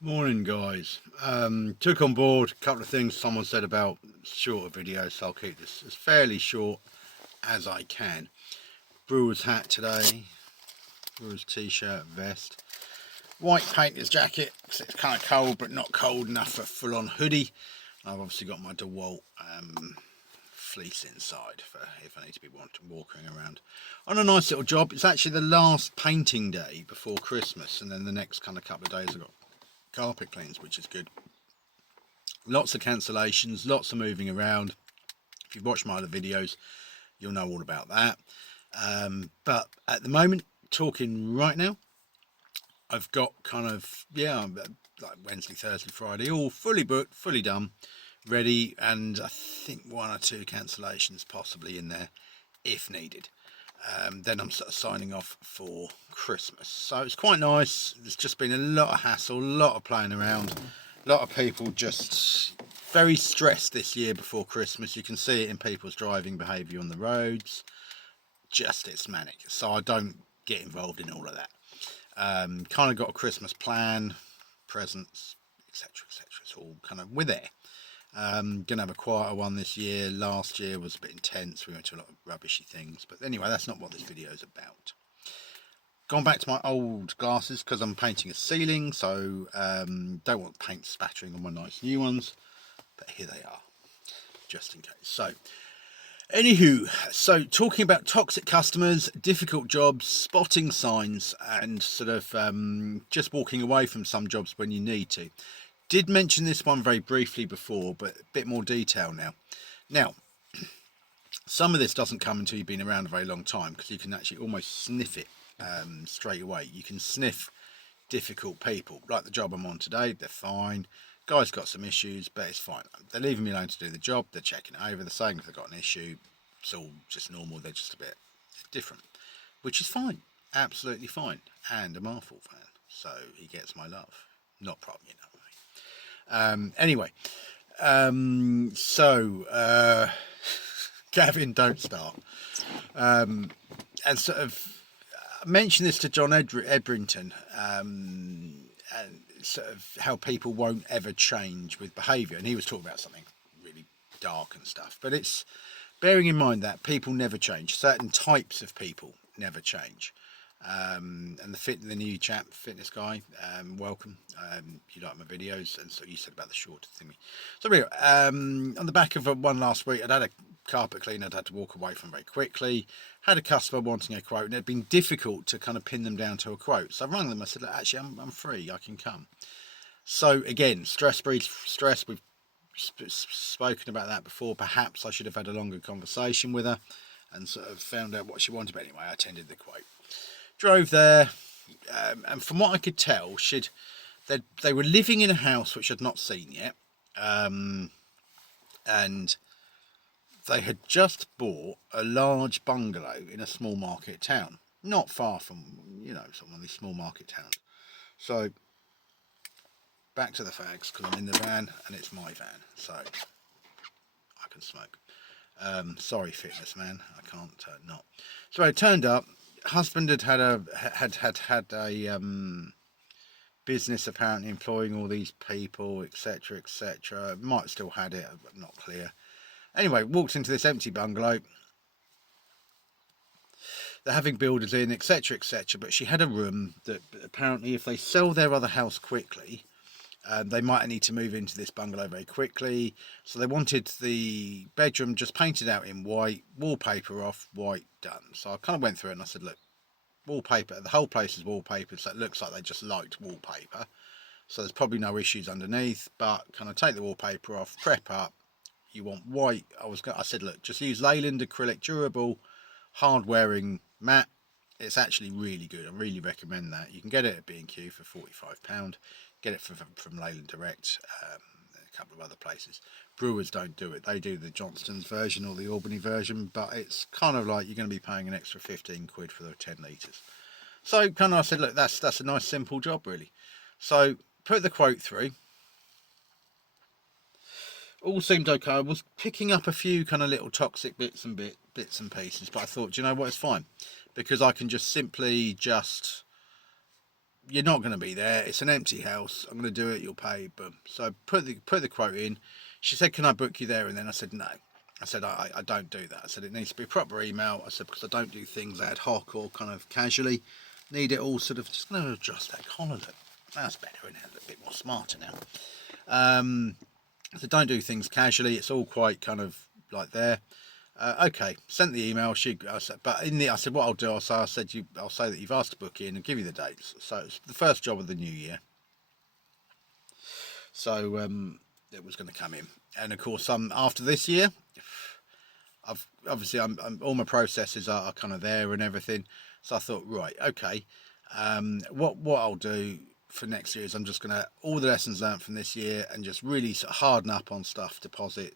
Morning, guys. Took on board a couple of things someone said about shorter videos, so I'll keep this as fairly short as I can. Brewer's hat today, Brewer's t-shirt, vest, white painter's jacket because it's kind of cold but not cold enough for a full-on hoodie. I've obviously got my DeWalt fleece inside for if I need to be walking around on a nice little job. It's actually the last painting day before Christmas, and then the next kind of couple of days I've got carpet cleans, which is good. Lots of cancellations, lots of moving around. If you've watched my other videos, you'll know all about that. But at the moment, talking right now, I've got like Wednesday, Thursday, Friday, all fully booked, fully done, ready, and I think one or two cancellations possibly in there if needed. Then I'm sort of signing off for Christmas. So it's quite nice. There's just been a lot of hassle, a lot of playing around, a lot of people just very stressed this year before Christmas. You can see it in people's driving behaviour on the roads. Just it's manic. So I don't get involved in all of that. Kind of got a Christmas plan, presents, etc., etc. It's all kind of, we're there. Gonna have a quieter one this year. Last year was a bit intense. We went to a lot of rubbishy things, but anyway, that's not what this video is about. Gone back to my old glasses because I'm painting a ceiling, so don't want paint spattering on my nice new ones, but here they are, just in case. So anywho, so talking about toxic customers, difficult jobs, spotting signs, and sort of just walking away from some jobs when you need to. Did mention this one very briefly before, but a bit more detail now. Now, some of this doesn't come until you've been around a very long time, because you can actually almost sniff it straight away. You can sniff difficult people. Like the job I'm on today, they're fine. Guy's got some issues, but it's fine. They're leaving me alone to do the job. They're checking it over. They're saying if they've got an issue, it's all just normal. They're just a bit different, which is fine. Absolutely fine. And a Marvel fan, so he gets my love. Not a problem, you know. Anyway, Gavin, don't start. And sort of mentioned this to John Edrington, and sort of how people won't ever change with behaviour, and he was talking about something really dark and stuff. But it's bearing in mind that people never change. Certain types of people never change. And the new chap, fitness guy, welcome. You like my videos, and so you said about the short thingy. So anyway, on the back of one last week, I'd had a carpet clean I'd had to walk away from very quickly. Had a customer wanting a quote, and it had been difficult to kind of pin them down to a quote. So I rang them. I said, actually, I'm free. I can come. So again, stress breeds stress. We've spoken about that before. Perhaps I should have had a longer conversation with her and sort of found out what she wanted. But anyway, I attended the quote. Drove there, and from what I could tell, they were living in a house which I'd not seen yet, and they had just bought a large bungalow in a small market town, not far from, some of these small market towns. So back to the fags, because I'm in the van and it's my van, so I can smoke. Sorry, fitness man, I can't not. So I turned up. Husband had a business apparently employing all these people, etc., etc. Might still had it, but not clear. Anyway, walked into this empty bungalow. They're having builders in, etc., etc. But she had a room that apparently, if they sell their other house quickly, they might need to move into this bungalow very quickly. So they wanted the bedroom just painted out in white, wallpaper off, white, done. So I kind of went through it and I said, look, wallpaper, the whole place is wallpaper, so it looks like they just liked wallpaper. So there's probably no issues underneath, but can I take the wallpaper off, prep up? You want white? I said, look, just use Leyland acrylic durable, hard wearing matte. It's actually really good. I really recommend that. You can get it at B&Q for £45. Get it from Leyland Direct, a couple of other places. Brewers don't do it. They do the Johnston's version or the Albany version, but it's kind of like you're going to be paying an extra 15 quid for the 10 litres. So kind of I said, look, that's a nice simple job really. So put the quote through. All seemed okay. I was picking up a few kind of little toxic bits and pieces, but I thought, you know what, it's fine, because I can just simply you're not going to be there. It's an empty house. I'm going to do it. You'll pay. Boom. So put the quote in. She said, "Can I book you there?" And then I said, "No." I said, I don't do that. I said, "It needs to be a proper email." I said, "Because I don't do things ad hoc or kind of casually. Need it all sort of just going to adjust that collar look. That's better, isn't it? A little bit more smarter now." So don't do things casually. It's all quite kind of like there. Okay, sent the email. I said, but I said, what I'll do, I'll say that you've asked to book in and give you the dates. So it's the first job of the new year. So it was going to come in, and of course, after this year, I'm all my processes are kind of there and everything. So I thought, right, okay, what I'll do for next year is I'm just going to all the lessons learned from this year and just really sort of harden up on stuff,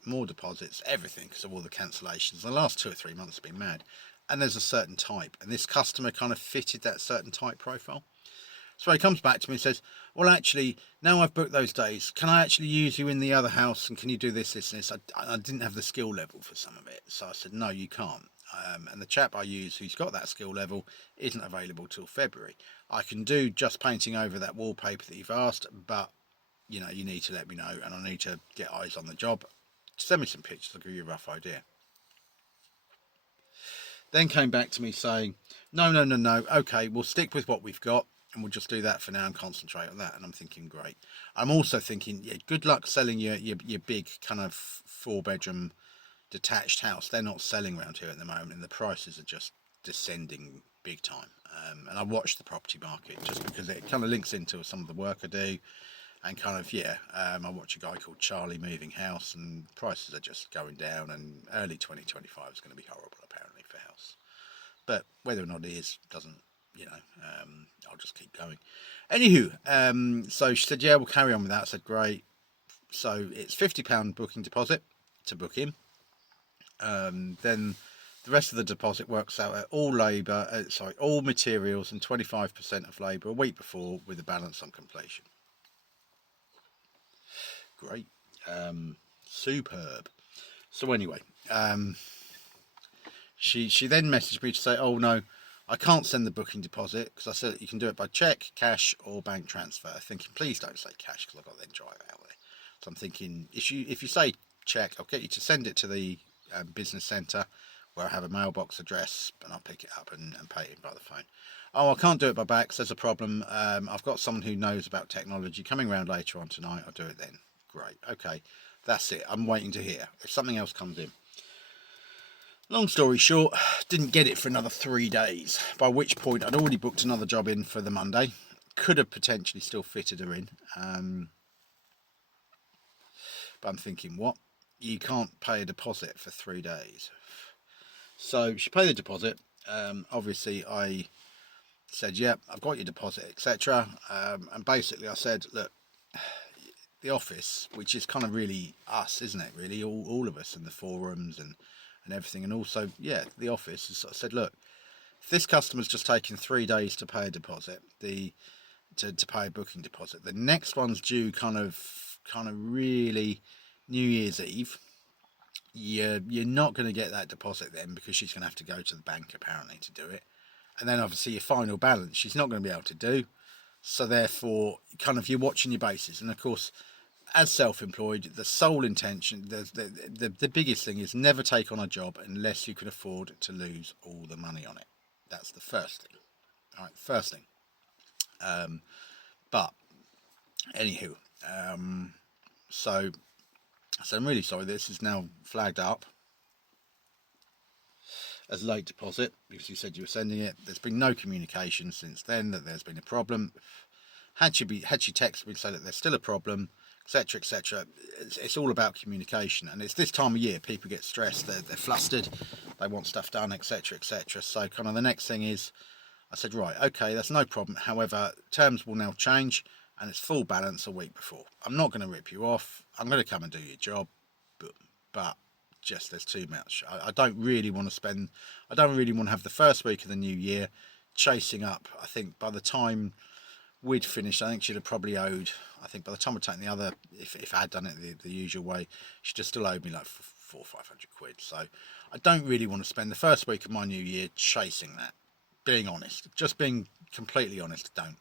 more deposits, everything, because of all the cancellations. The last 2 or 3 months have been mad, and there's a certain type, and this customer kind of fitted that certain type profile. So he comes back to me and says, "Well, actually, now I've booked those days, can I actually use you in the other house, and can you do this, this, and this?" I didn't have the skill level for some of it, so I said, "No, you can't." And the chap I use who's got that skill level isn't available till February. I can do just painting over that wallpaper that you've asked, but you need to let me know, and I need to get eyes on the job. Send me some pictures, I'll give you a rough idea. Then came back to me saying, "No, no, no, no, okay, we'll stick with what we've got, and we'll just do that for now and concentrate on that." And I'm thinking, great. I'm also thinking, yeah, good luck selling your big kind of 4-bedroom detached house. They're not selling around here at the moment, and the prices are just descending big time. And I watch the property market just because it kind of links into some of the work I do, and kind of I watch a guy called Charlie Moving House, and prices are just going down, and early 2025 is going to be horrible apparently for house. But whether or not it is doesn't, I'll just keep going. Anywho, so she said, "Yeah, we'll carry on with that." I said, "Great." So it's £50 booking deposit to book in. Then the rest of the deposit works out at all all materials and 25% of labour a week before, with the balance on completion. Great. Superb. So anyway, she then messaged me to say, "Oh no, I can't send the booking deposit because I said you can do it by cheque, cash, or bank transfer." Thinking, please don't say cash because I've got to then drive out there. So I'm thinking, if you say cheque, I'll get you to send it to the business centre where I have a mailbox address, and I'll pick it up and pay it by the phone. "Oh, I can't do it by backs. There's a problem. I've got someone who knows about technology coming around later on tonight. I'll do it then." Great. Okay, that's it. I'm waiting to hear if something else comes in. Long story short, didn't get it for another 3 days, by which point I'd already booked another job in for the Monday. Could have potentially still fitted her in. But I'm thinking, what? You can't pay a deposit for 3 days. So she paid the deposit. Obviously, I said, "Yeah, I've got your deposit, etc." And basically, I said, "Look, the office, which is kind of really us, isn't it? Really, all of us in the forums and everything, and also, yeah, the office." I said, "Look, if this customer's just taken 3 days to pay a deposit, to pay a booking deposit, the next one's due kind of really New Year's Eve. You're not going to get that deposit then, because she's going to have to go to the bank apparently to do it, and then obviously your final balance she's not going to be able to do. So therefore, kind of, you're watching your bases. And of course, as self-employed, the sole intention, the biggest thing is never take on a job unless you can afford to lose all the money on it. That's the first thing. All right, first thing. But anywho, so I'm really sorry. This is now flagged up as late deposit because you said you were sending it. There's been no communication since then that there's been a problem. Had she texted me to say that there's still a problem, etc., etc. It's all about communication, and it's this time of year people get stressed, they're flustered, they want stuff done, etc., etc. So kind of the next thing is, I said, right, okay, that's no problem. However, terms will now change, and it's full balance a week before. I'm not going to rip you off. I'm going to come and do your job, but just there's too much. I don't really want to have the first week of the new year chasing up. I think by the time we'd finished, I think she'd have probably owed, I think by the time I'd taken the other, if I had done it the usual way, she'd have still owed me like 400 or 500 quid. So I don't really want to spend the first week of my new year chasing that. Being honest, just being completely honest, I don't.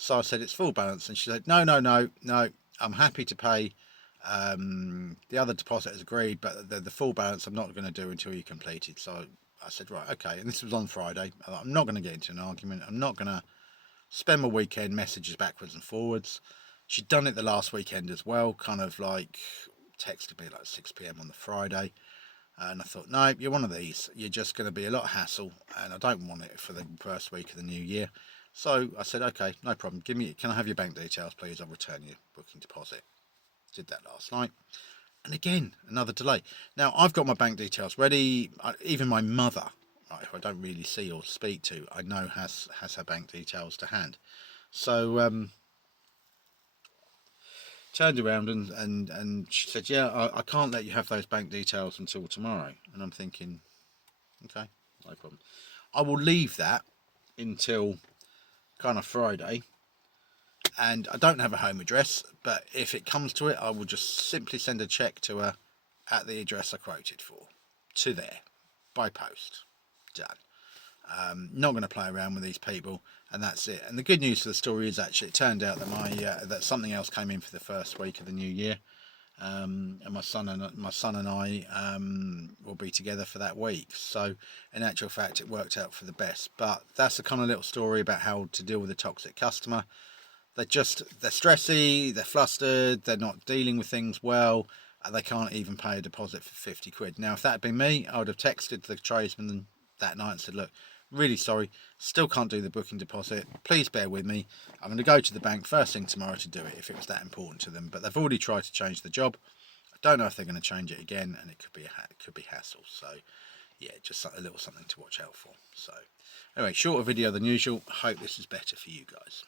So I said, it's full balance. And she said, no, no, no, no, I'm happy to pay. The other deposit is agreed, but the full balance I'm not going to do until you completed. So I said, right, okay. And this was on Friday. I'm not going to get into an argument. I'm not going to spend my weekend messages backwards and forwards. She'd done it the last weekend as well, kind of like texted me like 6 p.m. on the Friday. And I thought, no, you're one of these. You're just going to be a lot of hassle, and I don't want it for the first week of the new year. So I said, okay, no problem. Can I have your bank details, please? I'll return your booking deposit. Did that last night. And again, another delay. Now, I've got my bank details ready. Even my mother, right, who I don't really see or speak to, I know has her bank details to hand. So turned around and she said, yeah, I can't let you have those bank details until tomorrow. And I'm thinking, okay, no problem. I will leave that until kind of Friday. And I don't have a home address, but if it comes to it, I will just simply send a cheque to her at the address I quoted for, to there, by post. Done. Not going to play around with these people, and that's it. And the good news for the story is actually it turned out that that something else came in for the first week of the new year, and my son and I will be together for that week. So in actual fact, it worked out for the best. But that's the kind of little story about how to deal with a toxic customer. They're stressy, they're flustered, they're not dealing with things well, they can't even pay a deposit for 50 quid. Now, if that had been me, I would have texted the tradesman that night and said, look, really sorry, still can't do the booking deposit, please bear with me, I'm going to go to the bank first thing tomorrow to do it if it was that important to them. But they've already tried to change the job. I don't know if they're going to change it again, and it could be hassle. So yeah, just a little something to watch out for. So anyway, shorter video than usual. Hope this is better for you guys.